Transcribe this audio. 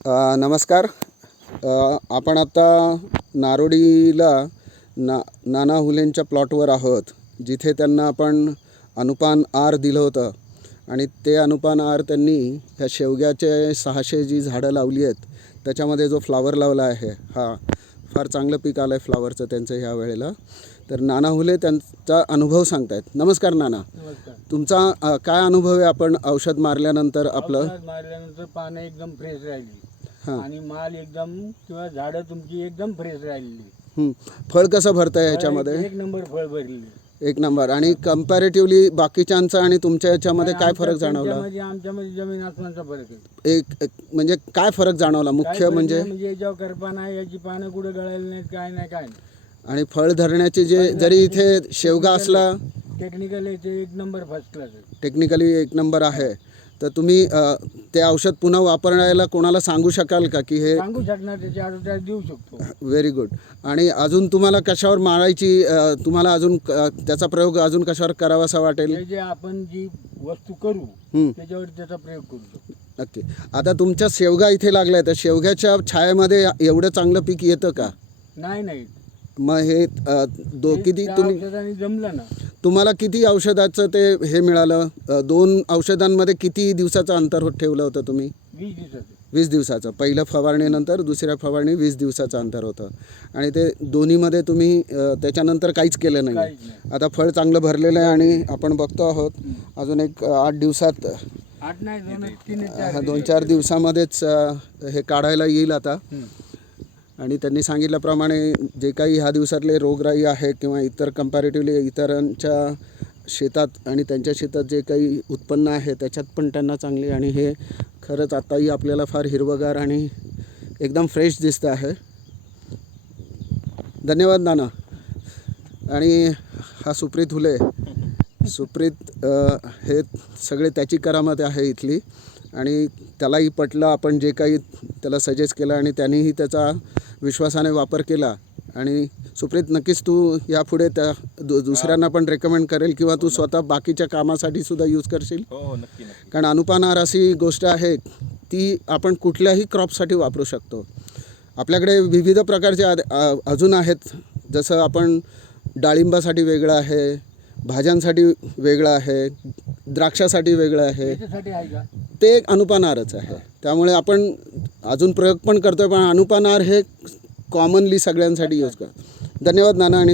नमस्कार. आपण आता नारोडीला नाना हुलेंच्या प्लॉटवर आहोत, जिथे त्यांना आपण अनुपान आर दिलं होतं आणि ते अनुपान आर त्यांनी ह्या शेवग्याचे 600 जी झाडं लावली आहेत त्याच्यामध्ये जो फ्लावर लावला आहे हा फार चांगलं पीक आलं आहे फ्लावरचं त्यांचं ह्या वेळेला. तर नाना हुले त्यांचा अनुभव सांगतायत. नमस्कार नाना. नमस्कार. तुमचा काय अनुभव आहे? आपण औषध मारल्यानंतर आपलं मारल्यानंतर पानं एकदम फ्रेश राहिली हां आणि माल एकदम किंवा झाडं तुमची एकदम फ्रेश राहिली. फळ कसं भरतं आहे ह्याच्यामध्ये? एक नंबर फळ भरली. एक नंबर. आणि कंपॅरेटिव्हली बाकीच्यांचा आणि तुमच्या याच्यामध्ये काय फरक जाणवला? आमच्यामध्ये जमीन आसमानचा फरक आहे. एक म्हणजे काय फरक जाणवला मुख्य म्हणजे? याच्यावर करपा नाही, याची पानं कुठे गळायला नाहीत, काय नाही काय नाही. आणि फळ धरण्याचे जे जरी इथे शेवगा असला टेक्निकल याचे एक नंबर फर्स्ट क्लास आहे. टेक्निकली एक नंबर आहे. तर तुम्ही ते औषध पुन्हा वापरायला कोणाला सांगू शकाल का की हे? सांगू शकणार, त्याची ॲडव्हर्टाईज देऊ शकतो. Very good. आणि अजून तुम्हाला कशावर मारायची, तुम्हाला अजून त्याचा प्रयोग अजून कशावर करावासा वाटेल? जे आपण जी वस्तू करू त्याच्यावर त्याचा प्रयोग करू शकतो. नक्की. आता तुमच्या शेवगा इथे लागल्या आहेत, तर शेवग्याच्या छायेमध्ये एवढं चांगलं पीक येतं का? नाही. मग हे किती तुम्ही औषधाने जमलं ना. तुम्हाला किती औषधाचं ते हे मिळालं? 2 औषधांमध्ये किती दिवसाचं अंतर ठेवलं होतं तुम्ही? 20 दिवसाचं. 20 दिवसाचं. पहिल्या फवारणीनंतर दुसऱ्या फवारणी 20 दिवसाचं अंतर होतं. आणि ते दोन्हीमध्ये तुम्ही त्याच्यानंतर काहीच केलं नाही. आता फळ चांगलं भरलेलं आहे आणि आपण बघतो आहोत अजून एक 8 दिवसात 8 नाही 2-4 दिवसामध्येच हे काढायला येईल आता. आणि त्यांनी सांगितल्याप्रमाणे जे काही ह्या दिवसातले रोगराई आहे किंवा इतर कंपॅरेटिव्हली इतरांच्या शेतात आणि त्यांच्या शेतात जे काही उत्पन्न आहे त्याच्यात पण त्यांना चांगली, आणि हे खरंच आत्ताही आपल्याला फार हिरवगार आणि एकदम फ्रेश दिसतं आहे. धन्यवाद नाना. आणि हा सुप्रीत हुले. सुप्रीत हे सगळे त्याची करामत आहे इथली, आणि त्यालाही पटलं आपण जे काही त्याला सजेस्ट केलं आणि त्यानेही त्याचा विश्वासाने वापर केला. आणि सुप्रीत, नक्कीच तू यापुढे त्या दुसऱ्यांना पण रेकमेंड करेल किंवा तू स्वतः बाकीच्या कामासाठी सुद्धा यूज करशील? हो, नक्की. कारण अनुपान आर अशी गोष्ट आहे ती आपण कुठल्याही क्रॉपसाठी वापरू शकतो. आपल्याकडे विविध प्रकारचे अजून आहेत, जसं आपण डाळिंबासाठी वेगळं आहे, भाज्यांसाठी वेगळं आहे, द्राक्षासाठी वेगळं आहे, ते एक अनुपान आरच आहे. त्यामुळे आपण अजून प्रयोग पण करतो आहे, पण अनुपान आर हे कॉमनली सगळ्यांसाठी यूज करतो. धन्यवाद नाना. आणि